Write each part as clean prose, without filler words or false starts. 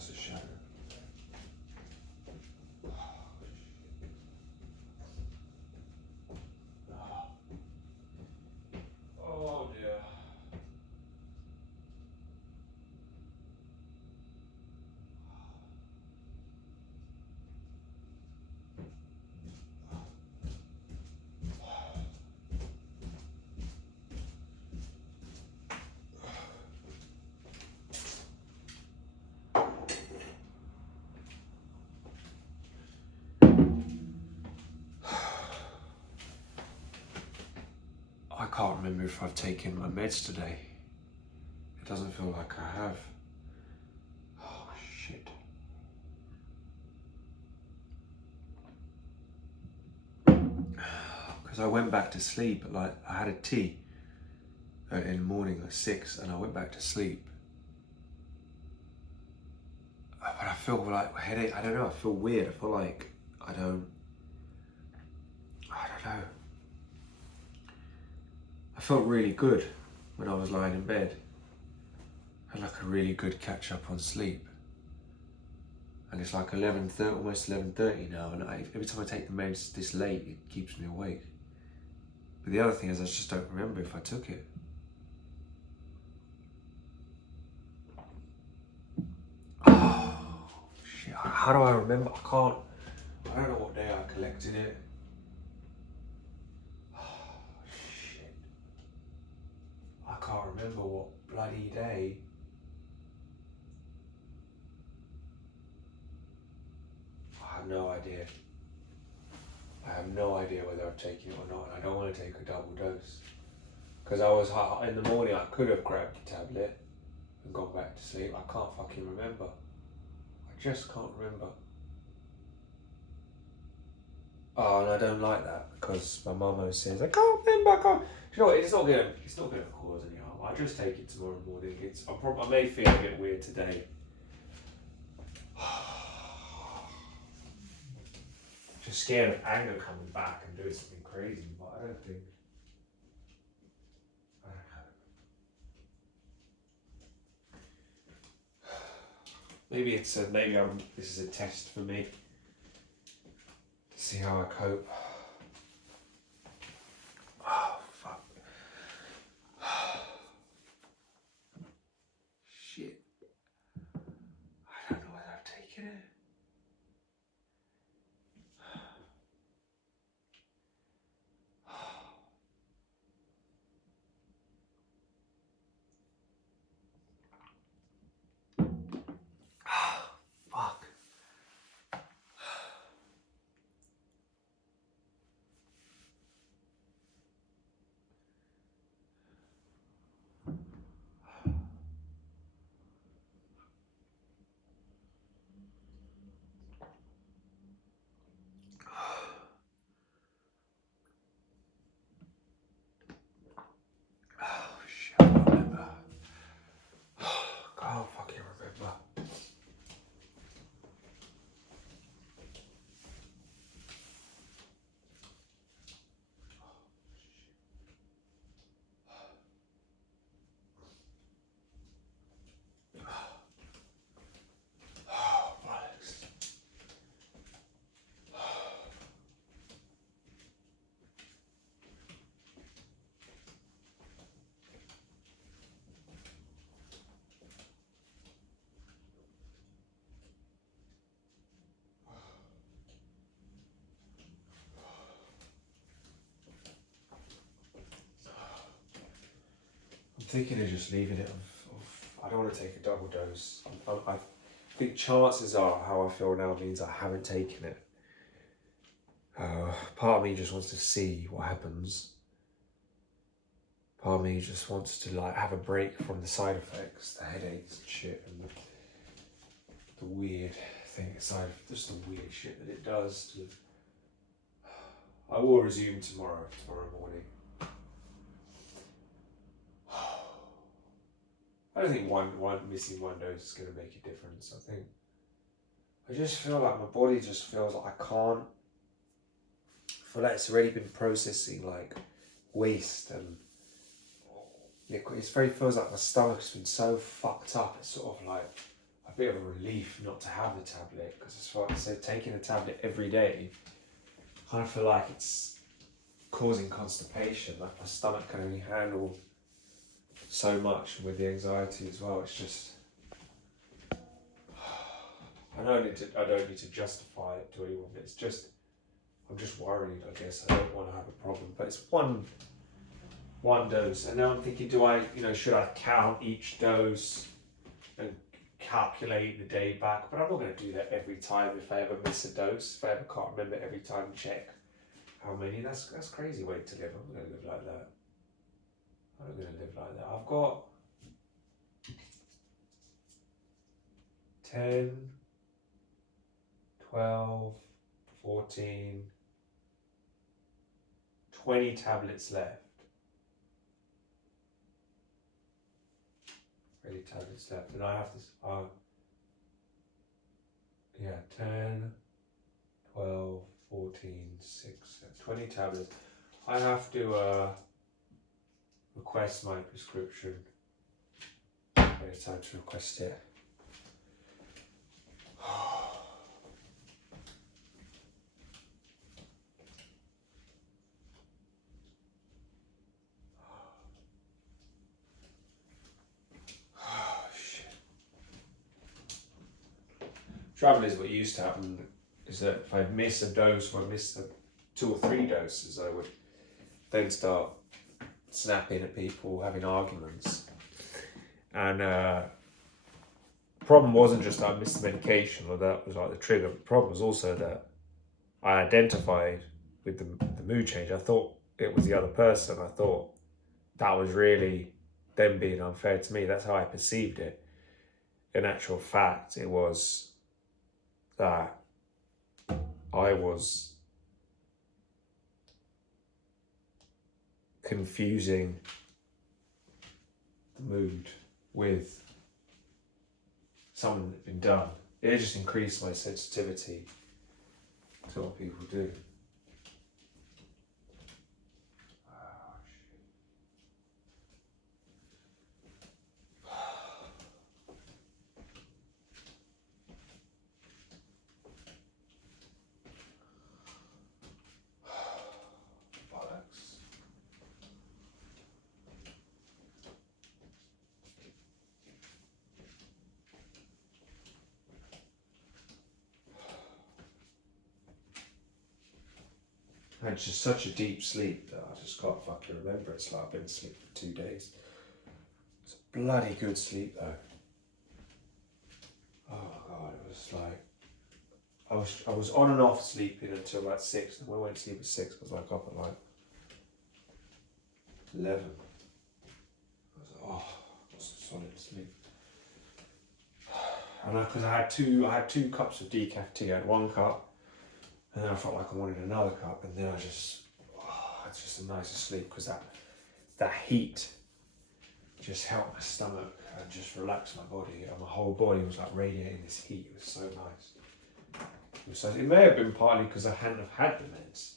that's a shadow. Oh dear. I can't remember if I've taken my meds today. It doesn't feel like I have. Oh shit. Because I went back to sleep at like, I had a tea in the morning at 6 and I went back to sleep. But I feel like a headache, I don't know, I feel weird. I feel like I don't know. I felt really good when I was lying in bed. I had like a really good catch up on sleep. And it's like 11:30, almost 11:30 now, and every time I take the meds this late, it keeps me awake. But the other thing is I just don't remember if I took it. Oh, shit, how do I remember? I don't know what day I collected it. Oh, shit. I can't remember what bloody day. I have no idea. I have no idea whether I've taken it or not, and I don't want to take a double dose. Because I was in the morning, I could have grabbed the tablet and gone back to sleep. I can't fucking remember. I just can't remember. Oh, and I don't like that because my mum always says, I can't remember, I can't. You know what, it's not gonna cause any harm. I'll just take it tomorrow morning. I may feel a bit weird today. Just scared of anger coming back and doing something crazy, but I don't know. Maybe this is a test for me to see how I cope. Oh fuck. Shit. I don't know whether I've taken it. Fuck. Oh shit, I can't remember. Can't fucking remember. Oh, bollocks. I'm thinking of just leaving it. I don't want to take a double dose. I think chances are how I feel now means I haven't taken it. Part of me just wants to see what happens. Part of me just wants to like have a break from the side effects, the headaches and shit, and the weird thing just the weird shit that it does to. I will resume tomorrow morning. I don't think missing one dose is going to make a difference. I just feel like my body just feels like I can't. I feel like it's already been processing like waste and liquid. Feels like my stomach's been so fucked up. It's sort of like I've bit of a relief not to have the tablet, because as far as taking the tablet every day, I kind of feel like it's causing constipation. Like my stomach can only handle so much, and with the anxiety as well. It's just I don't need to justify it to anyone. It's just I'm just worried. I guess I don't want to have a problem, but it's one dose, and now I'm thinking, should I count each dose and calculate the day back? But I'm not going to do that every time. If I ever miss a dose, if I ever can't remember every time, check how many. That's a crazy way to live. I'm not going to live like that. I'm not going to live like that. I've got 10, 12, 14, 20 tablets left. 20 tablets left, and I have this. 10, 12, 14, 6, 20 tablets. I have to request my prescription. It's time to request it. Trouble is, what used to happen is that if I'd miss a dose or I missed 2 or 3 doses, I would then start snapping at people, having arguments. And the problem wasn't just that I missed the medication, or that was like the trigger. The problem was also that I identified with the mood change. I thought it was the other person. I thought that was really them being unfair to me. That's how I perceived it. In actual fact, it was that I was confusing the mood with something that had been done. It just increased my sensitivity to what people do. I had just such a deep sleep that I just can't fucking remember. It's like I've been asleep for 2 days. It's a bloody good sleep though. Oh my god, it was like I was on and off sleeping until about 6, and when I went to sleep at 6, I was like up at like 11. I was solid sleep. And because I had two cups of decaf tea. I had 1 cup. And then I felt like I wanted another cup, and then it's just a nice sleep, because that heat just helped my stomach and just relaxed my body. And my whole body was like radiating this heat. It was so nice. It may have been partly because I hadn't have had the meds.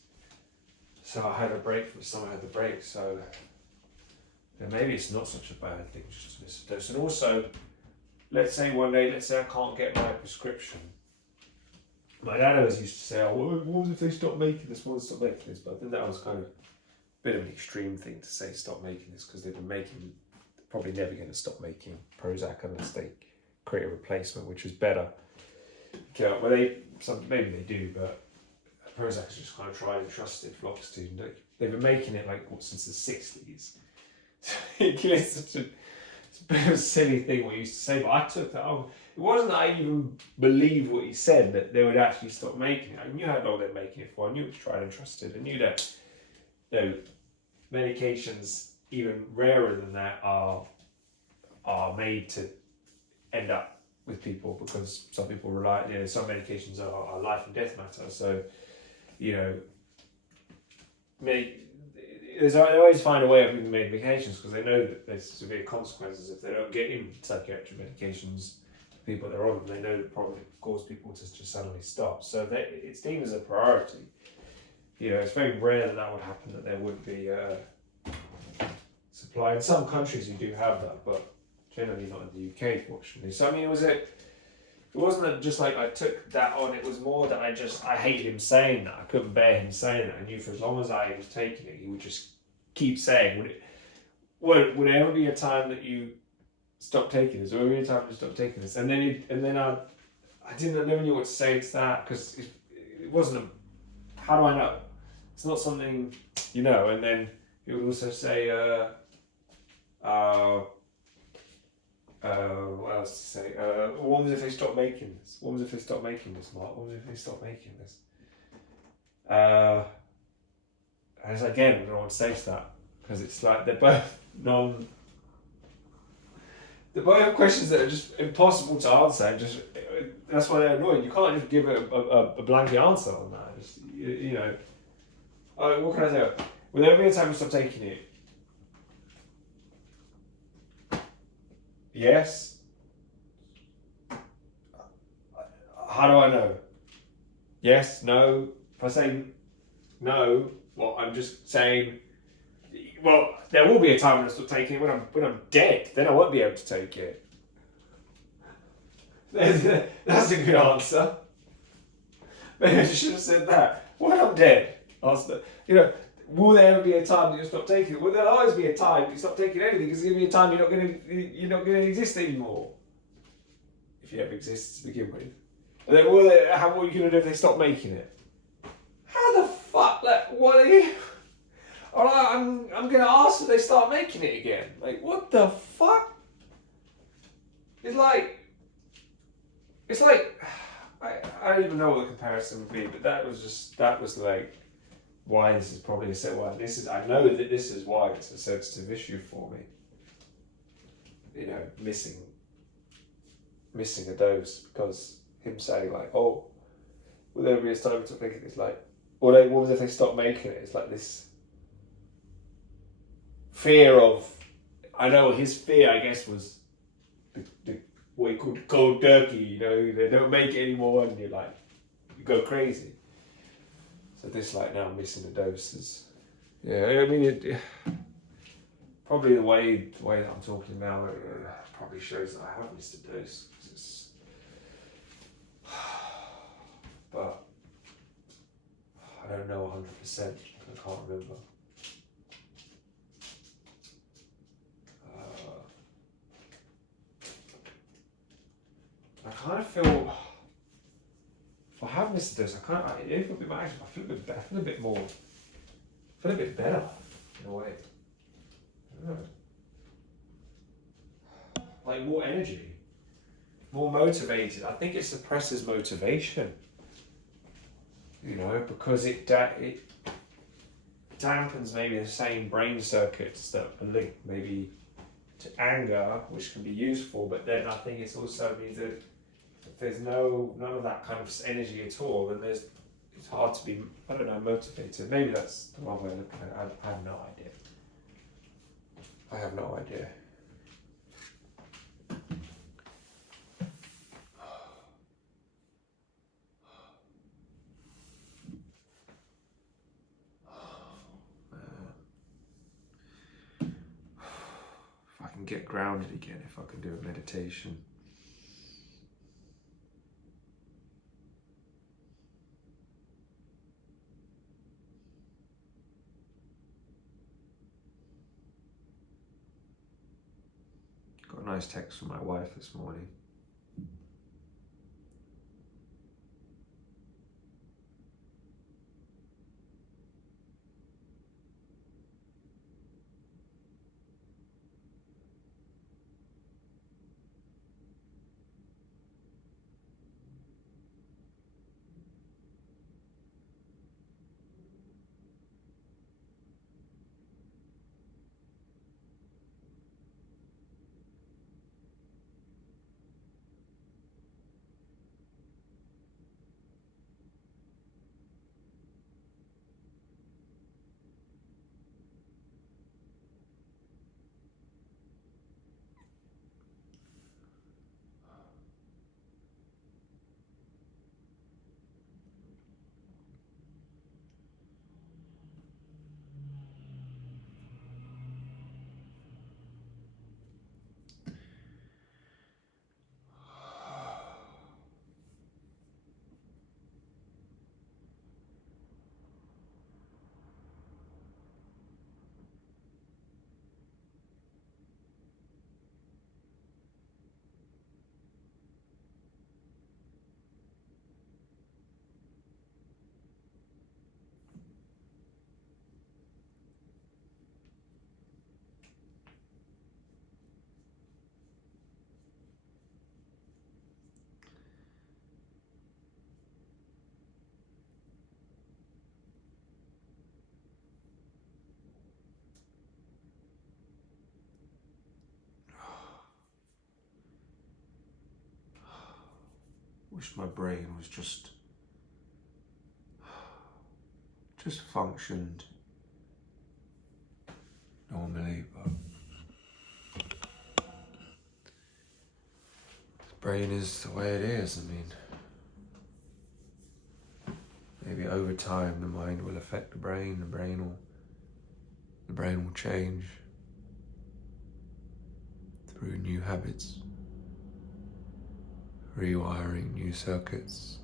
So I had a break from the stomach, I had the break. So maybe it's not such a bad thing just to miss a dose. And also, let's say I can't get my prescription. My dad always used to say, what if they stop making this? What if they stop making this? But I think that was kind of a bit of an extreme thing to say, stop making this, because they've been probably never going to stop making Prozac unless they create a replacement, which is better. Yeah, well, maybe they do, but Prozac is just kind of tried and trusted Fluoxetine. They've been making it since the 60s. It's a bit of a silly thing what he used to say, but I took that on. It wasn't that I even believed what he said, that they would actually stop making it. I knew how long they're making it for. I knew it was tried and trusted. I knew that medications, even rarer than that, are made to end up with people, because some people rely, some medications are life and death matter. So, they always find a way of making medications, because they know that there's severe consequences if they don't get in psychiatric medications. People that are on them, they know that probably cause people to just suddenly stop. So it's deemed as a priority. It's very rare that would happen, that there would be supply. In some countries you do have that, but generally not in the UK, fortunately. So I mean, it wasn't that just like I took that on. It was more that I hated him saying that. I couldn't bear him saying that. I knew for as long as I was taking it, he would just keep saying, would there ever be a time that you stop taking this? Would there be a time you stop taking this? And then I never knew what to say to that, because it wasn't how do I know? It's not something, And then he would also say, what else to say? What was if they stopped making this? What was if they stopped making this, Mark? What was if they stopped making this? And it's again, I don't want to say to that, because it's like they're both they're both questions that are just impossible to answer. That's why they're annoying. You can't just give a blanket answer on that. Just, what can I say? Will there be a time you stop taking it? Yes. How do I know? Yes, no. If I say no, well, I'm just saying, well, there will be a time when I stop taking it when I'm dead. Then I won't be able to take it. That's a good answer. Maybe I should have said that. When I'm dead, will there ever be a time that you stop taking it? Will there always be a time you stop taking anything? Because there's going to be a time you're not going to exist anymore, if you ever exist to begin with. And then what are you going to do if they stop making it? How the fuck? Like, what are you? Alright, I'm going to ask if they start making it again. Like, what the fuck? It's like I don't even know what the comparison would be, but that was like why this is probably I know that this is why it's a sensitive issue for me. Missing a dose, because him saying like, oh, will there be a time to making it? It's like, what was if they stop making it? It's like this fear of, I know his fear, I guess, was the what he called cold turkey. They don't make it anymore, and you go crazy. So this now missing the doses. Yeah, I mean probably the way that I'm talking now probably shows that I have missed a dose. But I don't know 100%. I can't remember. I kind of feel, if I have missed a dose, I feel a bit more, I feel a bit better in a way. I don't know. Like more energy, more motivated. I think it suppresses motivation. Because it dampens maybe the same brain circuits that are linked maybe to anger, which can be useful. But then I think it also means that if there's none of that kind of energy at all, then it's hard to be, motivated. Maybe that's the wrong way of looking at it. I have no idea. I have no idea. If I can get grounded again, if I can do a meditation. Got a nice text from my wife this morning. wish my brain was just functioned normally, but the brain is the way it is. I mean, maybe over time the mind will affect the brain, the brain will change through new habits, rewiring new circuits.